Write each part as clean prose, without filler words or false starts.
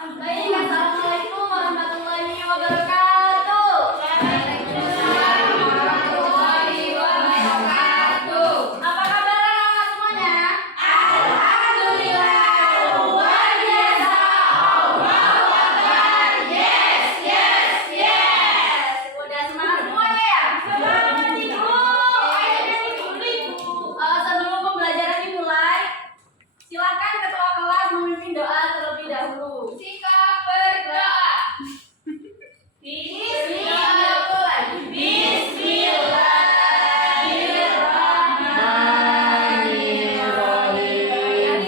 Baik, assalamualaikum warahmatullahi wabarakatuh. Waalaikumsalam warahmatullahi wabarakatuh. Apa kabar anak-anak semuanya? Alhamdulillah, luar biasa. Allahu Akbar. Yes, yes, yes. Udah semangat semuanya ya? Semangat ibu. Sebelum pembelajaran dimulai, silakan ketua kelas memimpin doa terlebih dahulu. Sikap berdoa. Bismillahirrahmanirrahim.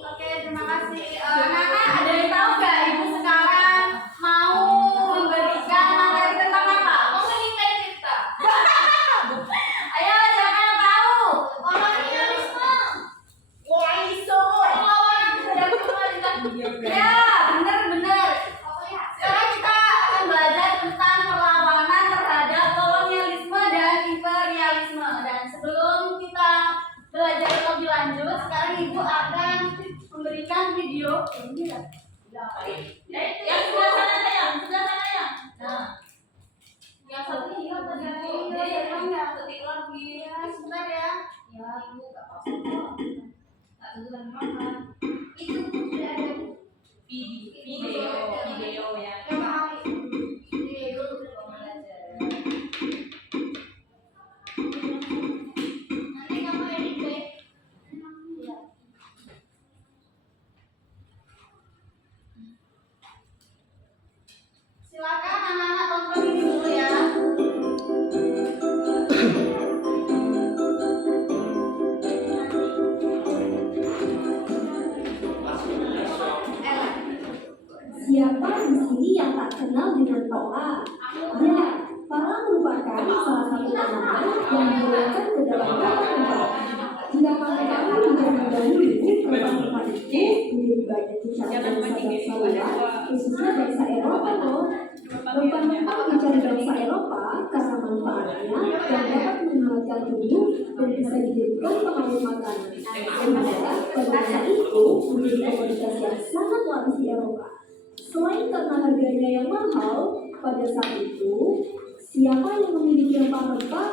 Oke, terima kasih. Anak-anak, ada yang tahu nggak ibu sekarang mau memberikan materi tentang apa? Mau mencintai kita. Ayo, siapa yang tahu? Kolonialisme. Ya, benar. Sekarang kita akan belajar tentang perlawanan terhadap kolonialisme dan imperialisme. Dan sebelum kita belajar lebih lanjut, sekarang ibu akan memberikan video. Yang sebelah sana sayang, Nah, yang satu ini kan tadi dia yang ketik lagi. Ya, sebentar ya. Ya, ibu nggak apa-apa. Nggak tentu lagi makan. Itu sudah ada video ya. Video dulu belajar. Nanti kamu edit deh. Silakan anak-anak tonton ini dulu ya. Siapa di sini yang tak kenal dengan Pala? Ya, Pala merupakan salah satu tanaman yang dibolehkan ke dalam kata tempat. Jika kamu tidak mendahului tempat-tempat itu menjadi banyak bicara bangsa-bangsa luar, khususnya bangsa Eropa loh. Rempah-rempah dicari bangsa Eropa karena manfaatnya yang dapat menghangatkan tubuh dan bisa dijadikan pengawet makanan. Sehingga pada masa itu menjadi komoditas yang sangat laris di Eropa. Selain karena harganya yang mahal, pada saat itu siapa yang memiliki rempah-rempah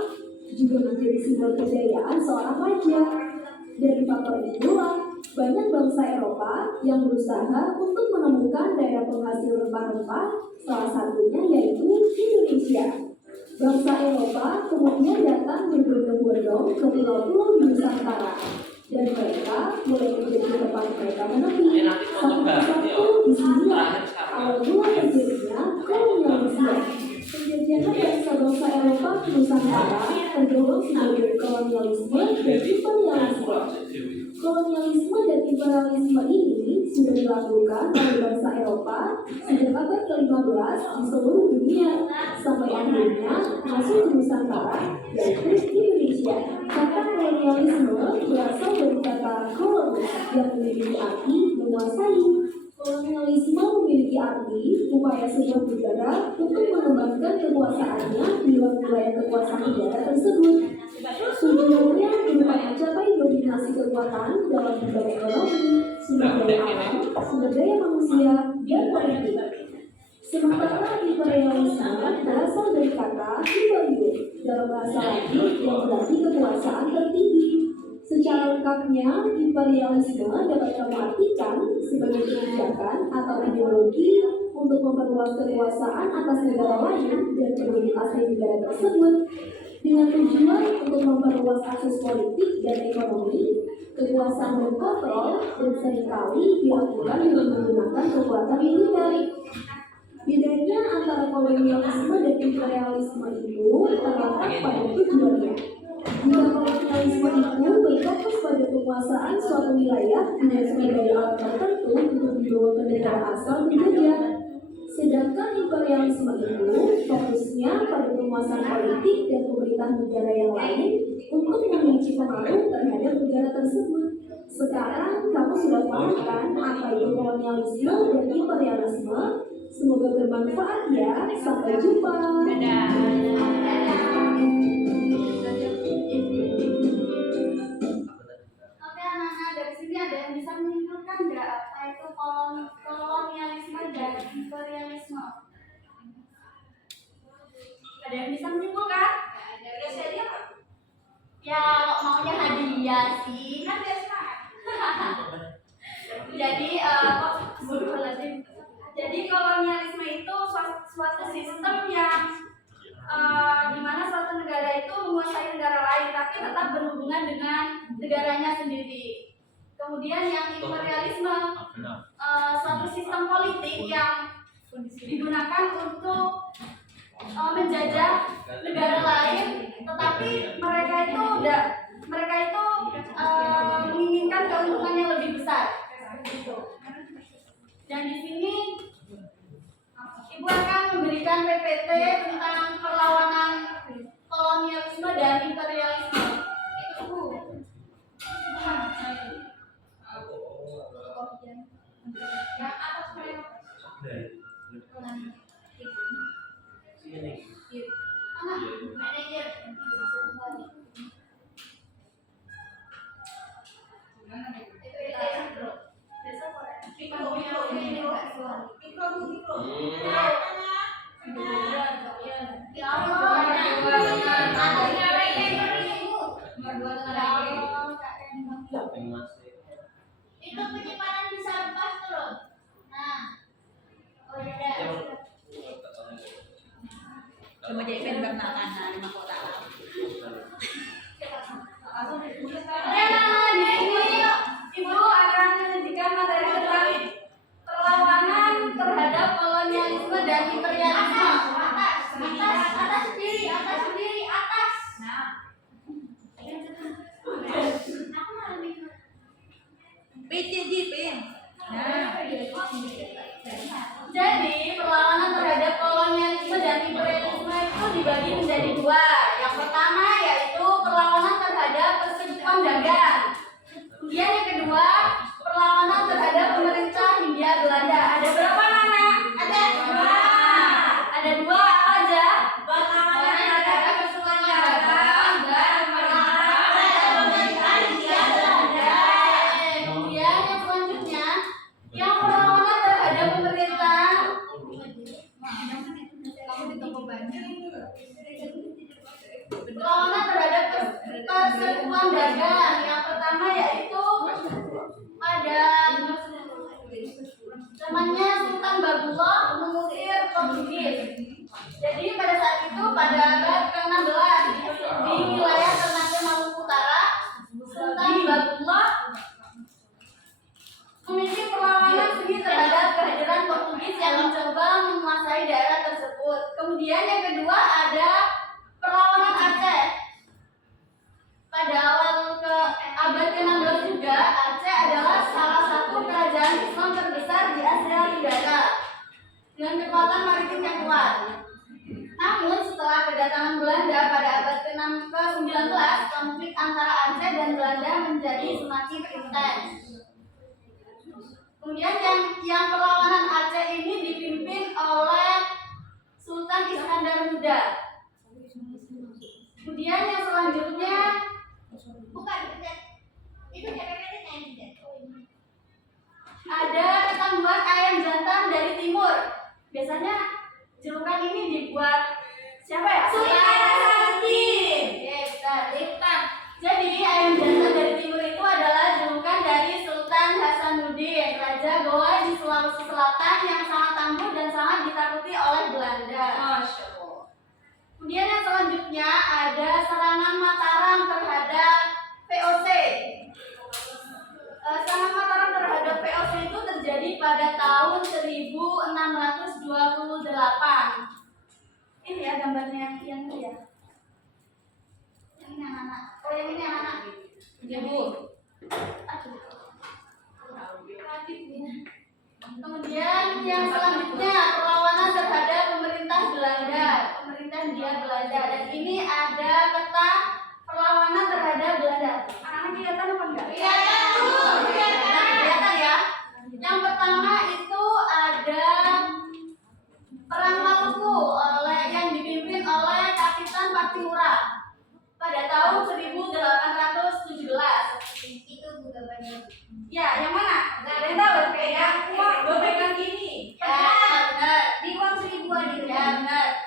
juga menjadi simbol kejayaan seorang raja. Dari faktor itulah banyak bangsa Eropa yang berusaha untuk menemukan daerah penghasil rempah-rempah, salah satunya yaitu Indonesia. Bangsa Eropa kemudian datang berbondong-bondong ke pulau-pulau di Nusantara, dan mereka mulai menjadi tempat mereka menepi. Satu persatu di sinilah awal mula terjadinya kolonialisme. Penjajahan bangsa-bangsa Eropa ke Nusantara tergolong sebagai kolonialisme dan imperialisme. Kolonialisme dan imperialisme ini sudah dilakukan oleh bangsa Eropa sejak abad ke-15 di seluruh dunia, sampai akhirnya masuk ke Nusantara, yaitu Indonesia. Kata kolonialisme berasal dari kata kolonius yang memiliki arti menguasai. Kolonialisme memiliki arti upaya sebuah negara untuk mengembangkan kekuasaannya di luar wilayah kekuasaan negara tersebut. Tujuannya berupa mencapai dominasi kekuatan dalam bidang ekonomi, sumber daya alam, sumber daya manusia, dan politik. Sementara imperialisme berasal dari kata imperium dalam bahasa Latin yang berarti kekuasaan tertinggi. Secara lengkapnya, imperialisme dapat kamu artikan sebagai kebijakan atau ideologi untuk memperluas kekuasaan atas negara lain dan penduduk asli negara tersebut dengan tujuan untuk memperluas akses politik dan ekonomi, kekuasaan dan kontrol, dan seringkali dilakukan dengan menggunakan kekuatan militer. Bedanya antara kolonialisme dan imperialisme itu terletak pada tujuannya. Jika kolonialisme itu berfokus pada penguasaan suatu wilayah dengan sumber daya alam tertentu untuk dibawa ke negara asal penjajah, sedangkan imperialisme itu fokusnya pada penguasaan politik dan pemerintah negara yang lain untuk memiliki pengaruh terhadap negara tersebut. Sekarang kamu sudah paham kan apa itu kolonialisme dan imperialisme? Semoga bermanfaat ya. Sampai jumpa. Dadah. Oke anak-anak, dari sini ada yang bisa menyimpulkan nggak apa itu kolonialisme Jadi jadi kolonialisme itu suatu sistem yang di mana suatu negara itu menguasai negara lain tapi tetap berhubungan dengan negaranya sendiri. Kemudian yang imperialisme, suatu sistem politik yang digunakan untuk menjajah negara lain, tetapi mereka itu menginginkan keuntungan yang lebih besar. Dan di sini Ibu akan memberikan PPT tentang perlawanan kolonialisme dan imperialisme. Itu Bu. Yang atas mereka. Manajer. Itu penyimpanan bisa lepas turun. Nah, oh ya. Cuma jadi penerbangan di mahkota. Ibu akan menyajikan materi tentang perlawanan terhadap kolonialisme dan imperialisme. Atas sendiri, atas. Nah. Pin. Jadi perlawanan terhadap kolonialisme dan imperialisme itu dibagi menjadi dua. Yang pertama yaitu perlawanan terhadap persetujuan dagang. Kemudian yang kedua perlawanan terhadap pemerintah Hindia Belanda. Ada berapa Nana? Ada dua. Ada dua apa aja? Perlawanan terhadap persetujuan dagang dan perlawanan terhadap pemerintah Hindia Belanda. Kemudian yang selanjutnya yang perlawanan terhadap pemerintah perlawanan terhadap persekutuan dagang. Yang pertama yaitu pada zamannya Sultan Bagus mengusir Portugis. Jadi pada saat itu pada abad ke-16 di wilayah Ternate Maluku Utara, Sultan Bagus memiliki perlawanan sengit terhadap kehadiran Portugis yang mencoba menguasai daerah tersebut. Kemudian yang kedua ada perlawanan Aceh. Pada awal abad ke-16 juga, Aceh adalah salah satu kerajaan Islam terbesar di Asia Tenggara dengan kekuatan maritim yang kuat. Namun setelah kedatangan Belanda pada abad ke-19, konflik antara Aceh dan Belanda menjadi semakin intens. Kemudian yang perlawanan Aceh ini dipimpin oleh Sultan Iskandar Muda. Kemudian yang selanjutnya ada ketangguhan ayam jantan dari timur. Biasanya julukan ini dibuat siapa ya? Sultan Hasanuddin. Oke, benar. Jadi ayam jantan dari timur itu adalah julukan dari Sultan Hasanuddin, Raja Goa di Sulawesi Selatan yang sangat tangguh dan sangat ditakuti oleh Belanda. Masya Allah. Kemudian yang selanjutnya ada serangan Mataram terhadap VOC. Serangan Mataram terhadap VOC itu terjadi pada tahun 1628. Ini ya gambarnya yang ini ya. Yang ini anak-anak. Oh yang ini anak-anak. Ya Bu. Kemudian yang selanjutnya perlawanan terhadap pemerintah Belanda, pemerintah Hindia Belanda. Dan ini ada peta perlawanan terhadap Belanda. Anak-anak kelihatan apa enggak? Kelihatan ya. Yang pertama itu ada Perang Maluku yang dipimpin oleh Kapitan Patimura pada tahun 1817. Itu juga banyak. Ya, yang mana? Nggak ada yang tahu. Pegang uang, gue pegang gini. Ya, benar. Di uang 1000-an itu. Ya, benar.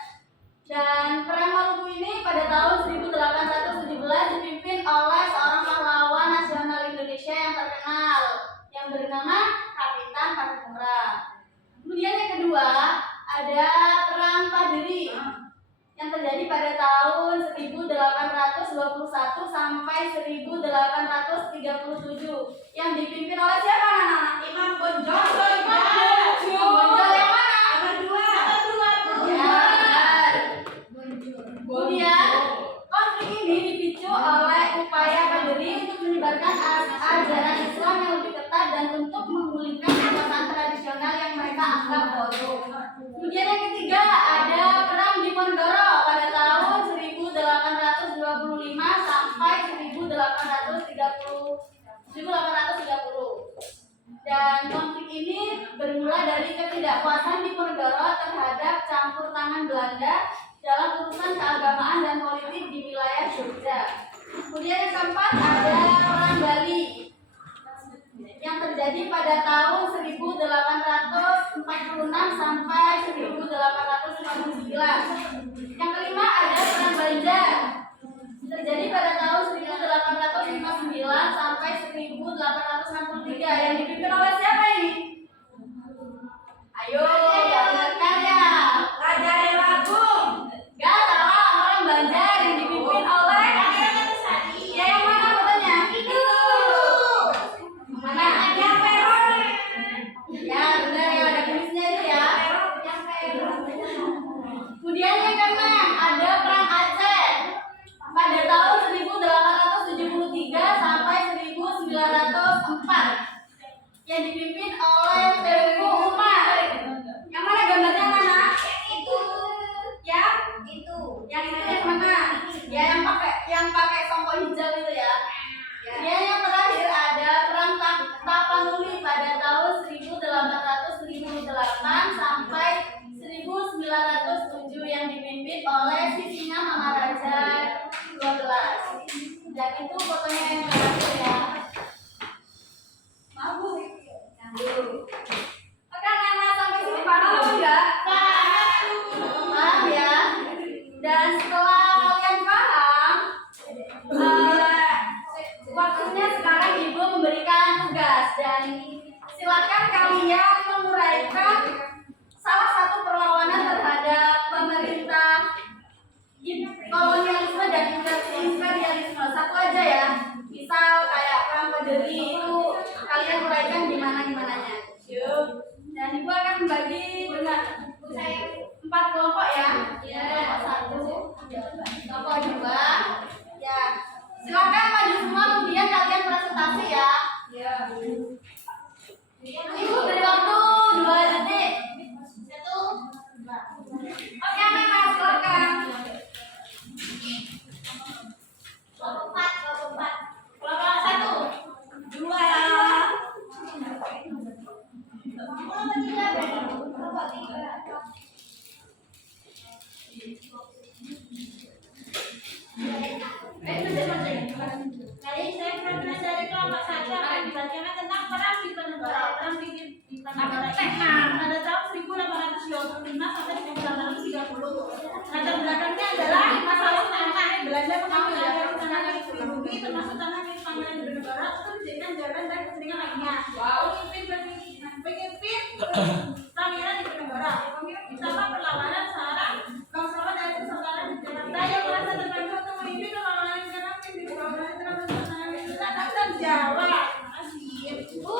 Dan Perang Maluku ini pada tahun 1817 dipimpin oleh seorang pahlawan nasional Indonesia yang terkenal yang bernama bernama Kapitan Patimura. Kemudian yang kedua ada Perang Paderi yang terjadi pada tahun 1821 sampai 1837 yang dipimpin oleh siapa anak-anak? Imam Bonjol. Imam Bonjol yang mana? Abad 2. Ya, benar. Kemudian konflik ini dipicu oleh upaya Paderi untuk menyebarkan ajaran Islam yang lebih ketat dan untuk memulihkan kekuasaan tradisional yang mereka anggap bodoh. Kemudian yang ketiga ada Perang Diponegoro pada tahun 1825 sampai 1830. Dan konflik ini bermula dari ketidakpuasan Diponegoro terhadap campur tangan Belanda dalam urusan keagamaan dan politik di wilayah Jogja. Kemudian yang keempat ada Perang Bali yang terjadi pada tahun 1846 sampai 1859. Yang kelima ada Perang Banjar terjadi pada tahun 1859 sampai 1863 yang dipimpin oleh siapa ini? Ayo, dengarkan ya. Raja Dewanggung. Gak salah, Perang Banjar yang dipimpin oleh ya yang mana fotonya? Itu. Mana? Yang merah. Ya, benar yang ada kumisnya itu ya. Yang merah. Kemudian yang keenam ada Perang Aceh pada tahun 1873 sampai 1904 yang dipimpin oleh Tengku Umar. Yang mana gambarnya mana? Itu. Yang itu. Yang itu yang mana? Ya yang pakai songkok hijau itu ya. Ya yang terakhir ada Perang Tapanuli pada tahun 1858 sampai 1907 yang dipimpin oleh Sisinga Maharaja 12. Dan itu fotonya yang terakhir ya. Mabuk. Oke, anak-anak sampai sini paham apa enggak? Paham ya. Dan setelah kalian paham, waktunya sekarang Ibu memberikan tugas dan silakan kalian menguraikan salah satu perlawanan terhadap pemerintah kolonialisme dan imperialisme. Satu aja ya. Misal kayak Perang Paderi itu kalian uraikan gimana-gimananya. Dan Ibu akan membagi dengan 4 kelompok ya. Kelompok 1, kelompok 2. Ya. Silakan maju semua kemudian kalian presentasi ya. Ibu beri waktu 2 detik. 1. Oke, anak-anak silakan. Kelompok 4. Kelompok 1. 2. Kelompok 3. Tadi saya pernah dari kelompok 1 akan dibacakan tentang perang Diponegoro. Perang Diponegoro pada tahun 1825 sampai 1830. Latar belakangnya adalah masalah tanah. Belanda mengambil alih tanah milik pribumi termasuk tanah milik Pangeran Diponegoro untuk dijadikan jalan dan kepentingan lainnya. Pemimpin Pangeran Diponegoro bersama perlawanan seorang bangsawan dari Nusantara di Jakarta yang merasa terpanggil untuk memimpin perlawanan di Jakarta dan Jawa. Terima kasih. Bu,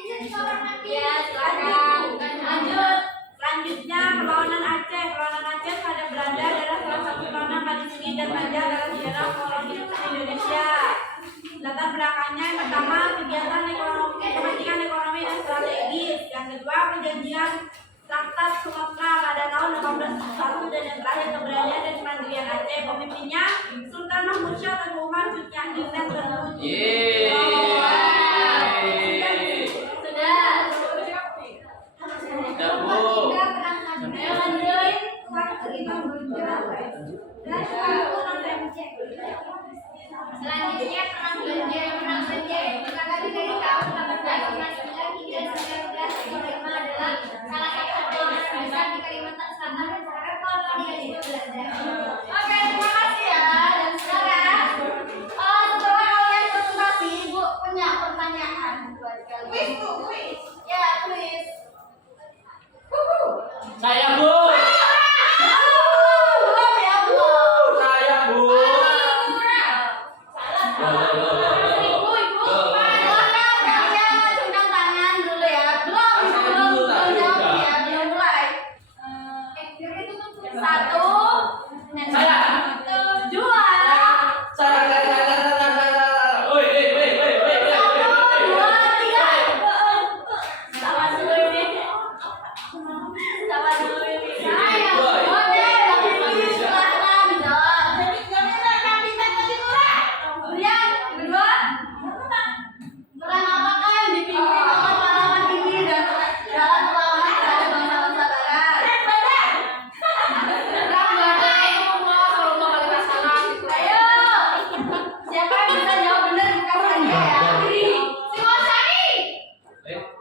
izin seorang nanti. Ya, silakan. Lanjut. Selanjutnya perlawanan Aceh. Perlawanan Aceh pada Belanda adalah salah satu perlawanan paling sengit dan panjang dalam sejarah koloni Indonesia. Latar belakangnya yang pertama kegiatan ekonomi, kepentingan ekonomi dan strategis. Yang kedua perjanjian Traktat Sumatera pada tahun 1801 dan yang terakhir keberanian dan kemandirian Aceh. Pemimpinnya Sultan Mahmud Shah Tengku Umar Sutyaning dan Berhenti. Selanjutnya Perang Banjar. Perang Banjar yang berlangsung dari tahun 1859 hingga 1905 adalah salah satu perlawanan besar di Kalimantan Selatan terhadap kolonialisme Belanda. Oke, terima kasih ya. Dan sekarang setelah kalian presentasi, Ibu punya pertanyaan buat kalian.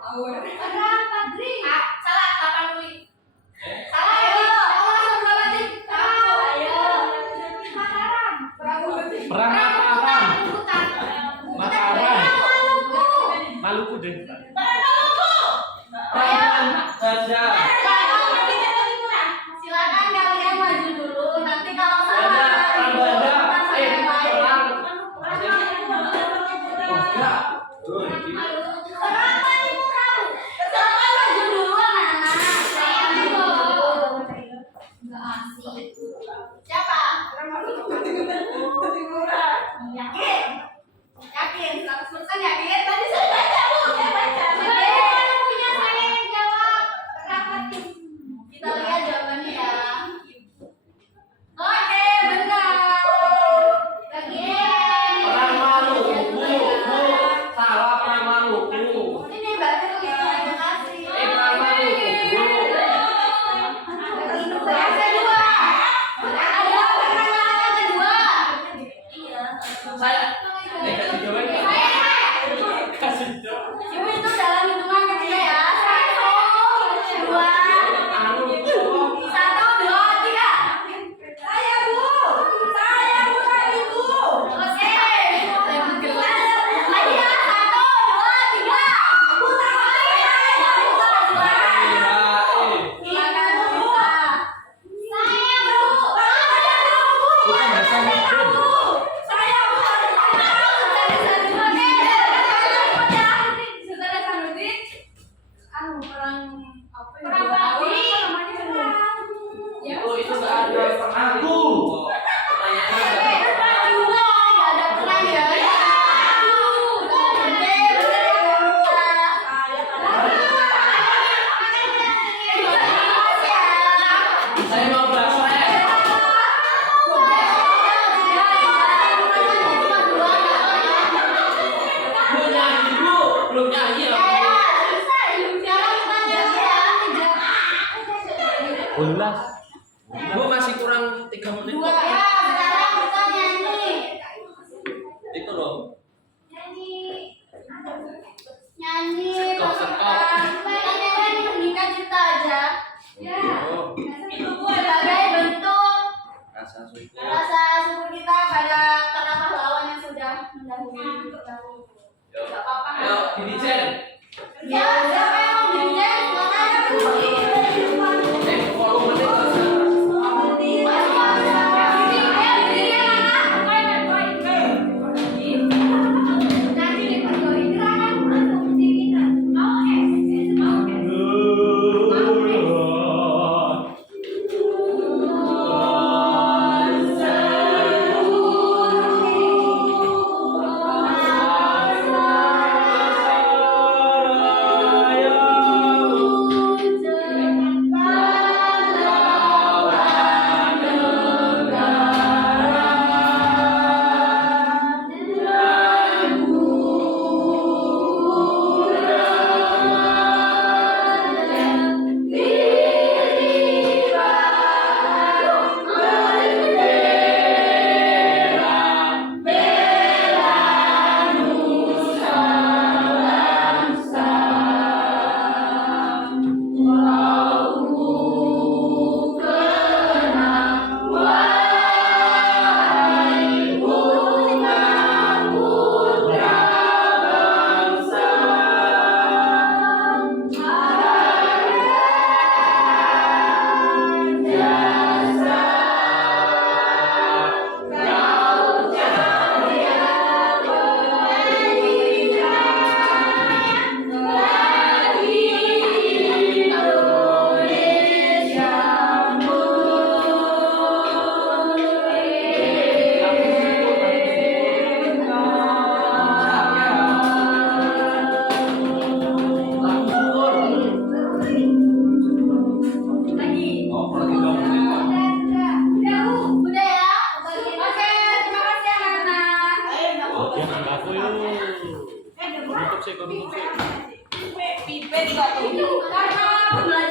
Berapa, Dri? Salah, 80. Salah ya. Langsung berapa, Dri? Ayo. Perang Mataram. Mataram. Maluku deh. Perang Gajah. Silakan kalian maju dulu. Nanti kalau salah. Perang Gajah. Perang. Oh, enggak. Berapa nih kamu? Silakan maju dulu, anak-anak. Saya dulu. Enggak asik. Siapa? Yakin? Yakin? 100% yakin? Tadi saya baca, Bu. Saya baca. Punya saya yang jawab. Berapa nih? Kita lihat jawabannya ya. Oke, benar. Lagi. Perang Maluku. Salah perang Maluku. Ini berarti terima kasih. Perang Maluku. Yang kedua. Ada pertanyaan kedua. Saya kasih jawaban. Kasih jawaban. Ibu itu dalam hitungan ketiga ya. 1, 2, 1, 2, 3. Saya Bu bukan Ibu. Oke. Lagi ya. 1, 2, 3. Silakan bisa. Saya Bu. Bukan bahasa Medan. Oh, itu enggak ada aku. Saya mau berasal. Belum nyanyi, Bu. Belum nyanyi ya. Ulas. Bu masih kurang 3 menit. Dua ya, sekarang kita nyanyi. Itu loh. Nyanyi Sekop. kalian pendidikan cipta aja ya. Oh. Itu Bu sebagai bentuk Rasa syukur. rasa syukur kita pada para pahlawan yang sudah mendahului kita. Gak apa-apa. Ayo, dirijen. Ya, siapa yang mau dirijen? Silakan. Volume menit. Karena